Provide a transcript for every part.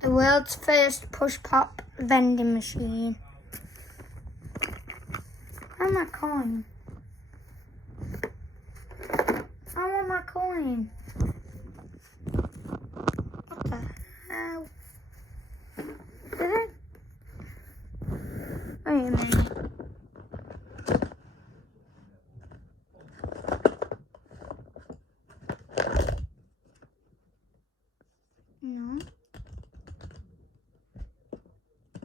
The world's first push-pop vending machine. Where's my coin? I want my coin. What the hell? Did it? Wait a minute. No.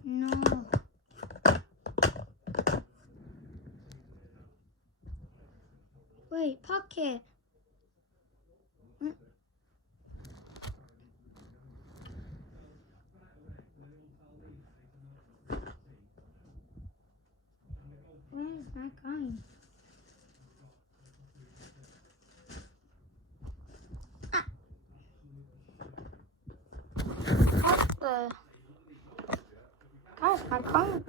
No. Wait, pocket. Where's my coin? Ah. What the? Guys, my coin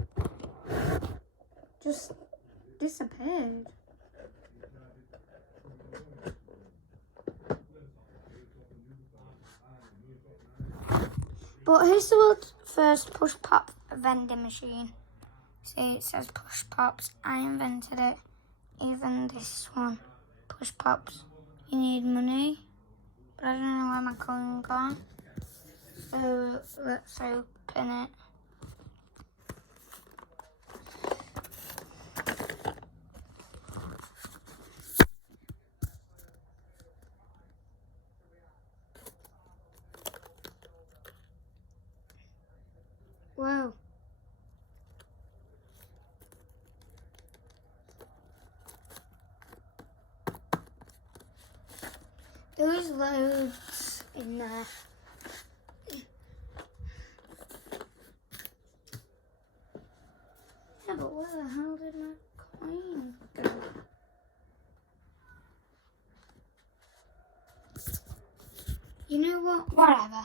just disappeared. But here's the world's first push pop vending machine. See, it says push pops. I invented it. Even this one. Push pops. You need money. But I don't know where my coin gone. So let's open it. Wow. There was loads in there. Yeah, but where the hell did my coin go? You know what? Whatever.